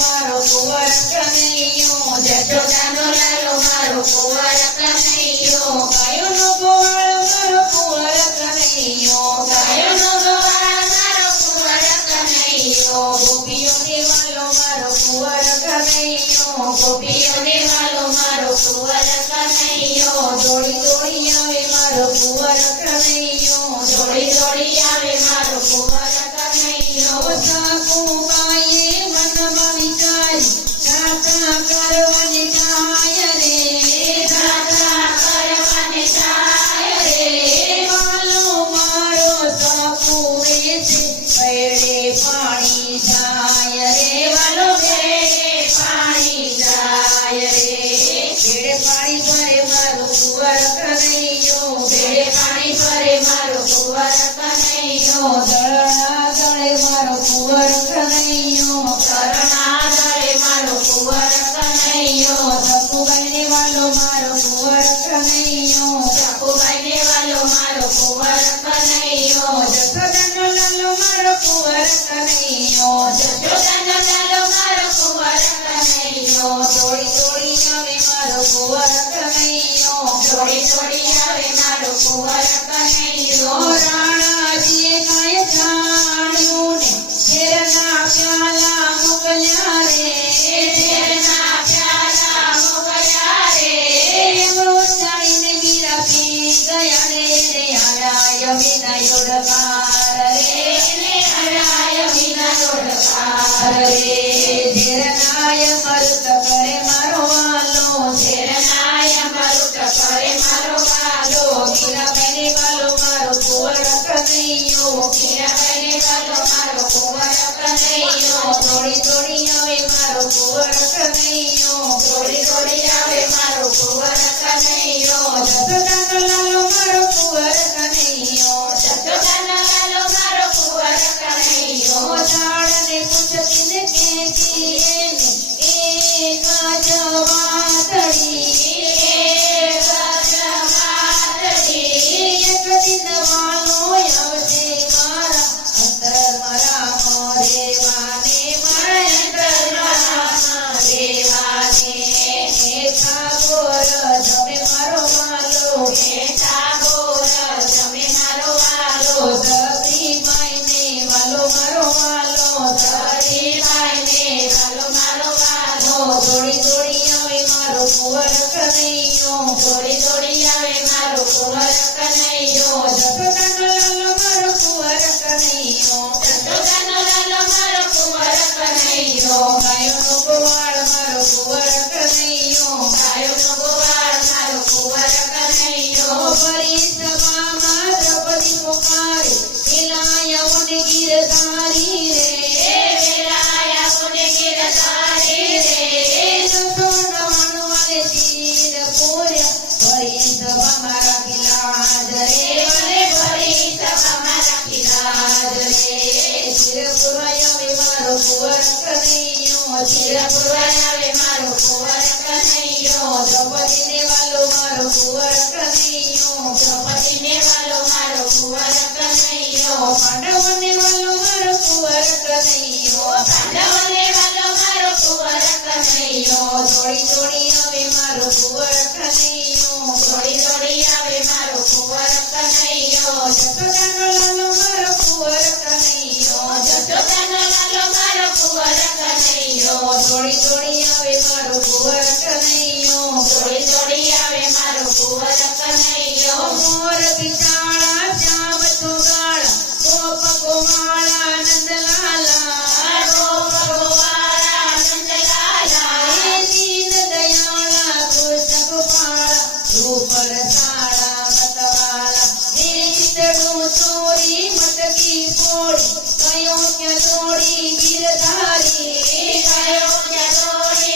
મારો કુંવર કનૈયો, જશોદાનો લાલો મારો કુંવર કનૈયો, ગાયોનો ગોવાળ મારો કુંવર કનૈયો, ગાયોનો ગોવાળ મારો કુંવર કનૈયો, ગોપીઓને વાલો મારો કુંવર કનૈયો, ગોપીઓને વાલો મારો કુંવર કનૈયો, દોડી દોડી આવે મારો કુંવર કનૈયો, દોડી દોડી આવે મારો કુંવર કનૈયો, સાકુબાઈએ મનમાં વિચારી ગાતા કરવાની થાય રે, ગાતા કરવાની થાય રે, વાલો મારો સાકુ વેચે પેડે પાણી જાય રે, વાલો પેડે પાણી જાય રે, પેડે પાણી ભરે મારો કુંવર કનૈયો, પેડે પાણી ભરે મારો કુંવર કનૈયો, દળના દળે મારો કુંવર કનૈયો, કરણા દળે મારો કુંવર કનૈયો, સકુબાઈને વાલો મારો કુંવર કનૈયો, સકુબાઈને વાલો મારો કુંવર કનૈયો, જશોદાનો લાલો મારો કુંવર કનૈયો, જશોદાનો લાલો મારો કુંવર કનૈયો, દોડી દોડી આવે મારો કુંવર કનૈયો, દોડી દોડી આવે મારો કુંવર કનૈયો, રાણાજીએ કાંઈ જાણ્યું ને ઝેરના પ્યાલા મોકલ્યા રે, ઝેરના પ્યાલા મોકલ્યા રે, એમણું જાણીને મીરા પી ગયા રે, આવ્યા યમીના યોડકાર રે, આવ્યા યમીના યોડકાર રે, ઝેરનાય મરુત કરે મારો વાલો, ઝેરનાય મરુત કરે મારો વાલો, મીરાબાઈને વાલો મારો કુંવર કનૈયો, મીરાબાઈને વાલો મારો કુંવર કનૈયો, દોડી દોડી આવે મારો કુંવર કનૈયો, દોડી દોડી આવે મારો કુંવર કનૈયો, જશોદાનો લાલો મારો કુંવર કનૈયો, જશોદાનો લાલો મારો કુંવર કનૈયો, ઝાડને પૂછતી ને કહેતી એને એક જ વાતડી, એક જ વાતડી, એક દિન વાલો આવશે મારા અંતરમાં રામ દેવાને, મારા અંતરમાં રામ દેવાને, હે ઠાકોર તમે મારો વાલો, હે ઠાકોર તમે મારો વાલો, સતીબાઈને વાલો મારો વાલો, સતીબાઈને વાલો મારો વાલો, દોડી દોડી આવે મારો કુંવર કનૈયો, દોડી દોડી આવે મારો કુંવર કનૈયો, જશોદાનો લાલો મારો કુંવર કનૈયો, જશોદાનો લાલો મારો કુંવર કનૈયો, ગાયોનો ગોવાળ મારો કુંવર કનૈયો, ગાયોનો ગોવાળ મારો કુંવર કનૈયો, ફરી સભામાં દ્રૌપદી પુકારે વેલાયાઓને ગીરધારી રે, વેલાયાઓને ગીરધારી રે, જશોદાનો વાલે તીર પૂર્યા ફરી સભામાં રાખી લાજ રે, વલે ફરી સભામાં રાખી લાજ રે, તીર પૂરવાય આવે મારો કુંવર કનૈયો, તીર પૂરવાય આવે મારો કુંવર કનૈયો, દ્રૌપદીને વાલો મારો કુંવર કનૈયો, દ્રૌપદીને વાલો મારો કુંવર કનૈયો, પાંડવોને વાલો મારો કુંવર કનૈયો, પાંડવોને વાલો મારો કુંવર કનૈયો, દોડી દોડી આવે મારો કુંવર કનૈયો, દોડી દોડી આવે મારો કુંવર કનૈયો, જશોદાનો લાલો મારો કુંવર કનૈયો, જશોદાનો લાલો મારો કુંવર કનૈયો, દોડી દોડી આવે મારો કુંવર કનૈયો, દોડી દોડી આવે મારો કુંવર કનૈયો, મોર બિચારા શ્યામ ચોગાળા ગોપ ગોવાળા નંદલાલા, ગોપ ગોવાળા નંદલાલા, હે દીન દયાળા કૃષ્ણ ગોપાળા રૂપ રસાળા મતવાળા, હે ચિતડું ચોરી મટકી ફોડી, કયો ક્યાં દોડી ગીરધારી, કયો ક્યાં દોડી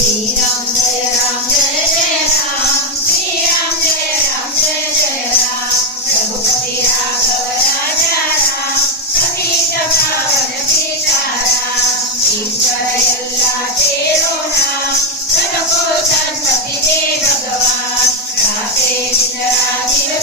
શ્રી રામ